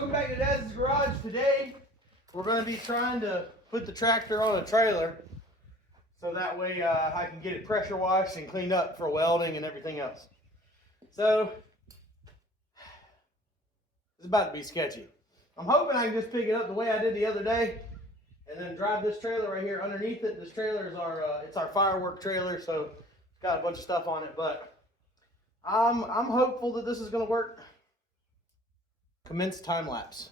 welcome back to Dad's Garage. Today we're going to be trying to put the tractor on a trailer so that way I can get it pressure washed and cleaned up for welding and everything else. So it's about to be sketchy. I'm hoping I can just pick it up the way I did the other day and then drive this trailer right here underneath it. This trailer is it's our firework trailer, so it's got a bunch of stuff on it, but I'm hopeful that this is going to work. Commence time lapse.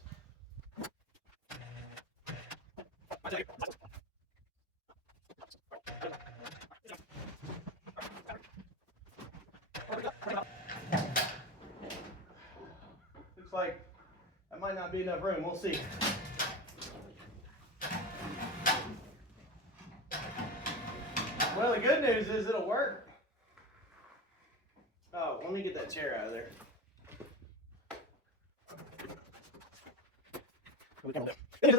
Looks like that might not be enough room. We'll see. Well, the good news is it'll work. Oh, let me get that chair out of there. That's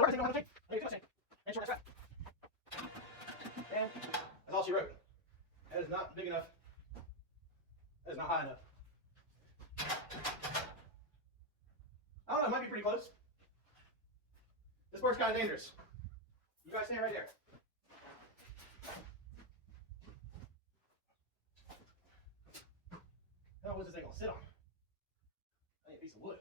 all she wrote. That is not big enough. That is not high enough. I don't know, it might be pretty close. This part's kind of dangerous. You guys stand right there. Oh, what's this thing gonna sit on? I need a piece of wood.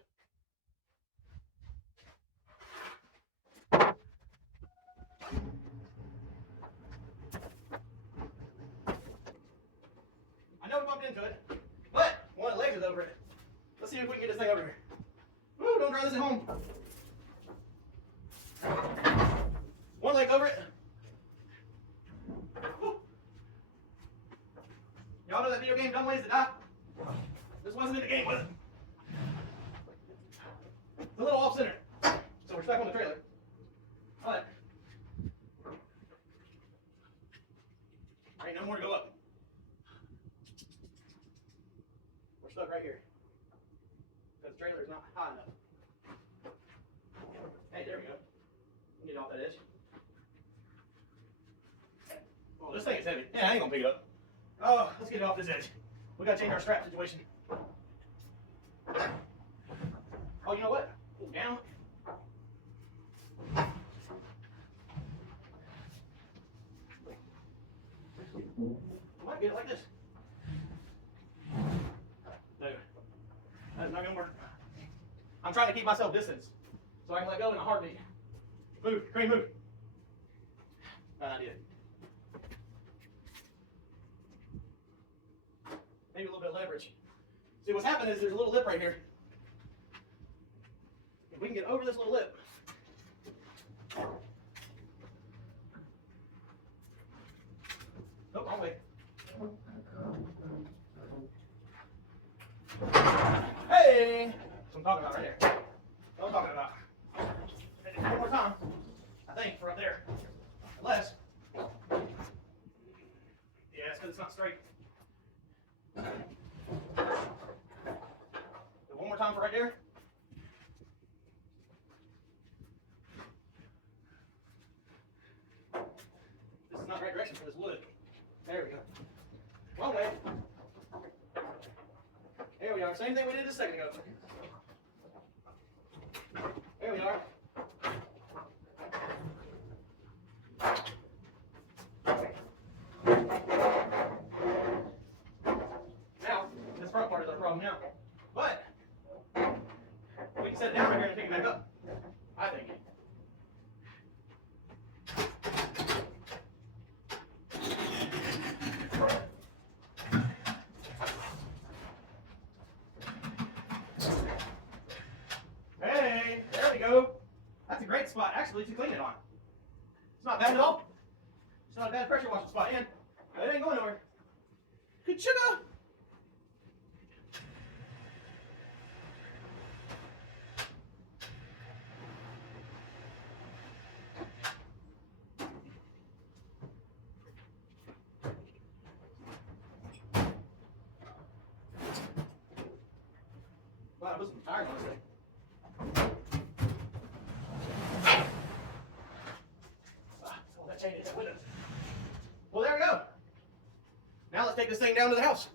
I know we bumped into it, but one of the legs is over it. Let's see if we can get this thing over here. Woo, don't try this at home. One leg over it. Woo. Y'all know that video game, Dumb Ways to Die? This wasn't in the game, was it? It's a little off center, so we're stuck on the trailer. But there ain't no more to go up. We're stuck right here because the trailer is not high enough. Hey, there we go. Get off that edge. Oh, this thing is heavy. Yeah, I ain't gonna pick it up. Oh, let's get it off this edge. We gotta change our strap situation. Oh, you know what? Pull down. I might get it like this. No, that's not gonna work. I'm trying to keep myself distance so I can let go in a heartbeat. Move, Crane, move. Bad idea. Maybe a little bit of leverage. See, what's happened is there's a little lip right here. If we can get over this little lip. Nope, wrong way. Hey! That's what I'm talking about right there. That's what I'm talking about. One more time, I think, for up there. Unless, yeah, it's because it's not straight. So one more time for right there. This is not the right direction for this wood. There we go. Wrong way. There we are. Same thing we did a second ago. There we are. Now, this front part is our problem now. But we can set it down right here and pick it back up, I think. Hey, there we go. That's a great spot, actually, to clean it on. It's not bad at all. It's not a bad pressure washing spot, and it ain't going nowhere. Good sugar. Wow, I put some tires on this thing. That chain is with it. Well, there we go. Now let's take this thing down to the house.